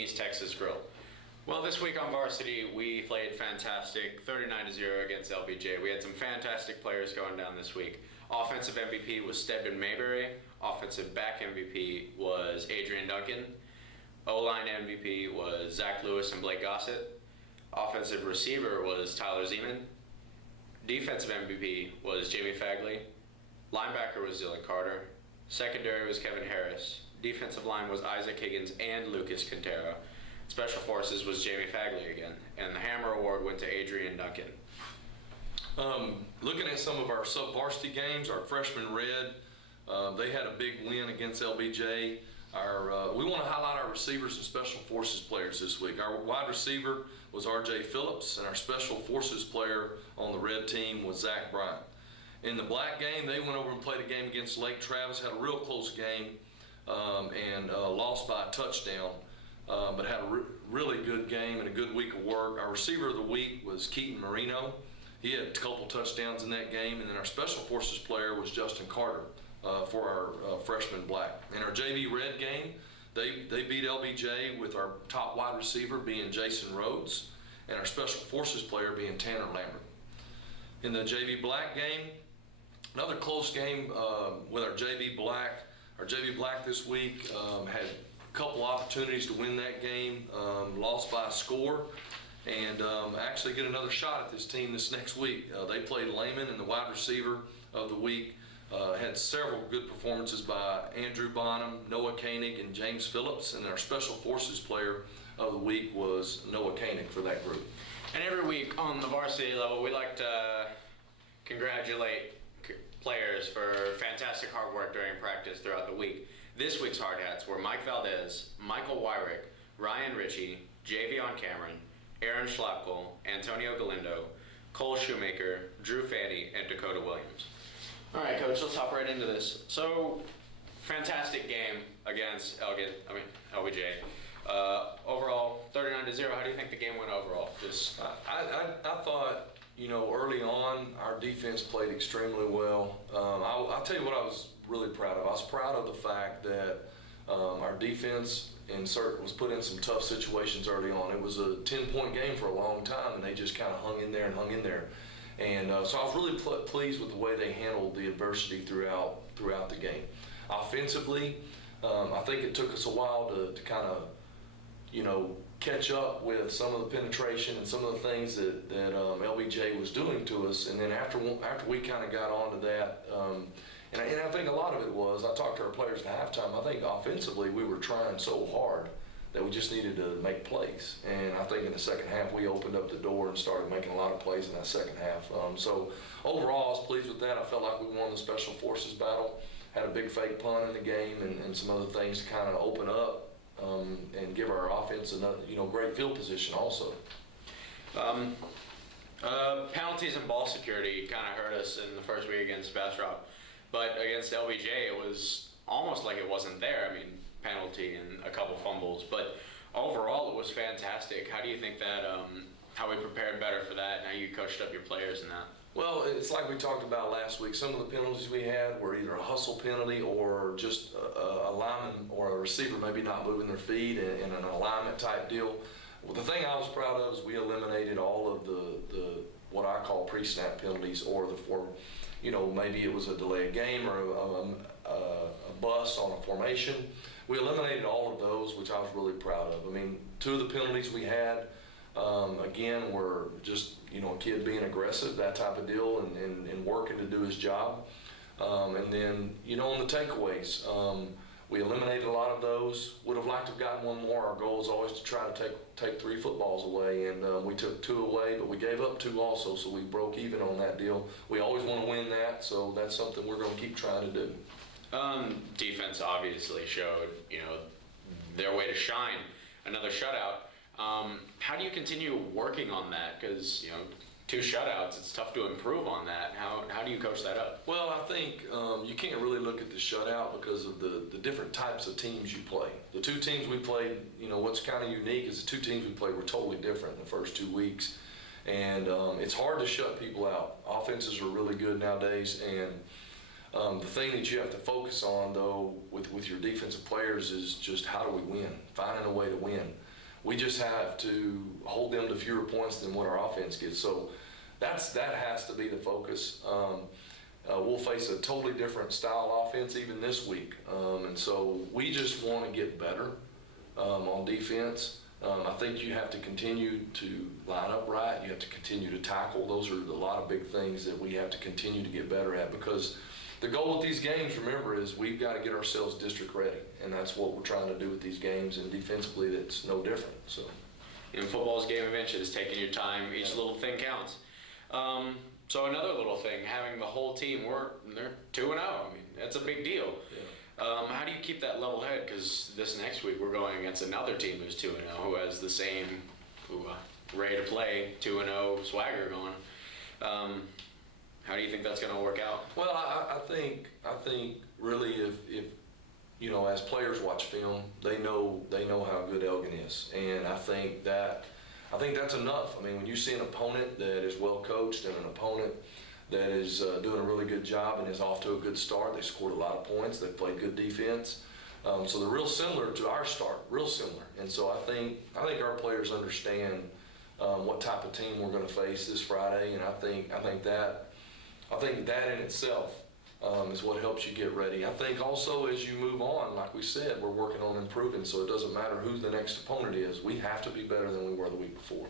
East Texas Grill. Well, this week on Varsity, we played fantastic, 39-0 against LBJ. We had some fantastic players going down this week. Offensive MVP was Stedman Mayberry. Offensive back MVP was Adrian Duncan. O-line MVP was Zach Lewis and Blake Gossett. Offensive receiver was Tyler Zeman. Defensive MVP was Jamie Fagley. Linebacker was Dylan Carter. Secondary was Kevin Harris. Defensive line was Isaac Higgins and Lucas Quintero. Special Forces was Jamie Fagley again. And the Hammer Award went to Adrian Duncan. Looking at some of our sub-varsity games, our freshman Red, they had a big win against LBJ. We want to highlight our receivers and Special Forces players this week. Our wide receiver was R.J. Phillips, and our Special Forces player on the Red team was Zach Bryant. In the black game, they went over and played a game against Lake Travis, had a real close game, and lost by a touchdown, but had a really good game and a good week of work. Our receiver of the week was Keaton Marino. He had a couple touchdowns in that game, and then our Special Forces player was Justin Carter for our freshman black. In our JV Red game, they beat LBJ with our top wide receiver being Jason Rhodes and our Special Forces player being Tanner Lambert. In the JV Black game, another close game with our JV Black. Our JV Black this week had a couple opportunities to win that game, lost by a score, and actually get another shot at this team this next week. They played Lehman, and the wide receiver of the week had several good performances by Andrew Bonham, Noah Koenig, and James Phillips, and our Special Forces player of the week was Noah Koenig for that group. And every week on the varsity level, we like to congratulate players for fantastic hard work during practice throughout the week. This week's hard hats were Mike Valdez, Michael Wyrick, Ryan Ritchie, Javion Cameron, Aaron Schlapkel, Antonio Galindo, Cole Shoemaker, Drew Fanny, and Dakota Williams. All right, Coach, let's hop right into this. So, fantastic game against LBJ. Overall, 39-0. How do you think the game went overall? I thought, early on, our defense played extremely well. I'll tell you what I was really proud of. I was proud of the fact that our defense was put in some tough situations early on. It was a 10-point game for a long time, and they just kind of hung in there. And so I was really pleased with the way they handled the adversity throughout the game. Offensively, I think it took us a while to kind of, catch up with some of the penetration and some of the things that LBJ was doing to us. And then after we kind of got onto that, and I think a lot of it was, I talked to our players at halftime, I think offensively we were trying so hard that we just needed to make plays. And I think in the second half we opened up the door and started making a lot of plays in that second half. So overall I was pleased with that. I felt like we won the Special Forces battle, had a big fake punt in the game and some other things to kind of open up and give our offense another, great field position also. Penalties and ball security kind of hurt us in the first week against Bastrop, but against LBJ it was almost like it wasn't there. I mean, penalty and a couple fumbles, but overall it was fantastic. How do you think that, how we prepared better for that and how you coached up your players in that? Well, it's like we talked about last week. Some of the penalties we had were either a hustle penalty or just a lineman or a receiver maybe not moving their feet in an alignment type deal. Well, the thing I was proud of is we eliminated all of the what I call pre-snap penalties or maybe it was a delay game or a bust on a formation. We eliminated all of those, which I was really proud of. I mean, two of the penalties we had, again, were just, a kid being aggressive, that type of deal, and working to do his job. And then, on the takeaways, we eliminated a lot of those. Would have liked to have gotten one more. Our goal is always to try to take 3 footballs away, and we took 2 away, but we gave up 2 also, so we broke even on that deal. We always want to win that, so that's something we're going to keep trying to do. Defense obviously showed, their way to shine. Another shutout. How do you continue working on that? Because, 2 shutouts, it's tough to improve on that. How do you coach that up? Well, I think you can't really look at the shutout because of the different types of teams you play. The 2 teams we played, what's kind of unique is the 2 teams we played were totally different in the first 2 weeks. And it's hard to shut people out. Offenses are really good nowadays, and the thing that you have to focus on, though, with your defensive players is just how do we win, finding a way to win. We just have to hold them to fewer points than what our offense gets. So that has to be the focus. We'll face a totally different style offense even this week. And so we just want to get better on defense. I think you have to continue to line up right. You have to continue to tackle. Those are a lot of big things that we have to continue to get better at, because the goal with these games, remember, is we've got to get ourselves district ready. And that's what we're trying to do with these games. And defensively, that's no different. So, in football's game of inches, taking your time, each little thing counts. So another little thing, having the whole team they're 2-0. I mean, that's a big deal. yeah. How do you keep that level head? Because this next week we're going against another team who's 2-0, who has the same, ready to play, 2-0 swagger going. How do you think that's going to work out? Well, I think really if as players watch film, they know how good Elgin is, and I think that's enough. I mean, when you see an opponent that is well coached and an opponent that is doing a really good job and is off to a good start, they scored a lot of points, they played good defense, so they're real similar to our start, real similar. And so I think our players understand what type of team we're going to face this Friday, and I think that in itself is what helps you get ready. I think also as you move on, like we said, we're working on improving, so it doesn't matter who the next opponent is. We have to be better than we were the week before.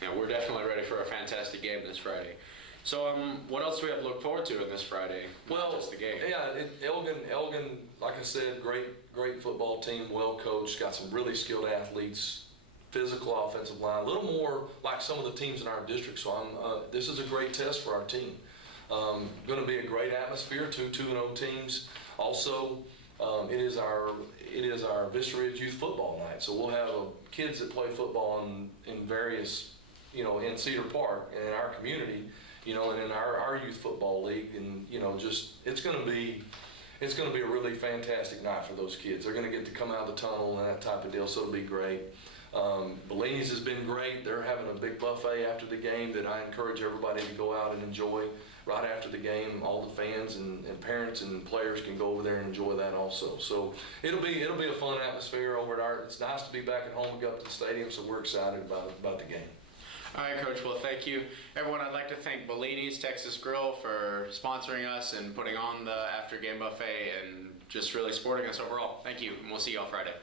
Yeah, we're definitely ready for a fantastic game this Friday. So what else do we have to look forward to in this Friday? Well, just the game. Yeah, Elgin, like I said, great football team, well coached, got some really skilled athletes, physical offensive line, a little more like some of the teams in our district. So this is a great test for our team. Going to be a great atmosphere, 2-0 teams. Also, it is our Vista Ridge Youth Football Night, so we'll have kids that play football in various, in Cedar Park and in our community, and in our youth football league, and it's going to be a really fantastic night for those kids. They're going to get to come out of the tunnel and that type of deal, so it'll be great. Bellini's has been great. They're having a big buffet after the game that I encourage everybody to go out and enjoy. Right after the game, all the fans and parents and players can go over there and enjoy that also. So it'll be a fun atmosphere over at it's nice to be back at home and go up to the stadium, so we're excited about the game. All right, Coach. Well, thank you. Everyone, I'd like to thank Bellini's Texas Grill for sponsoring us and putting on the after-game buffet and just really supporting us overall. Thank you, and we'll see you all Friday.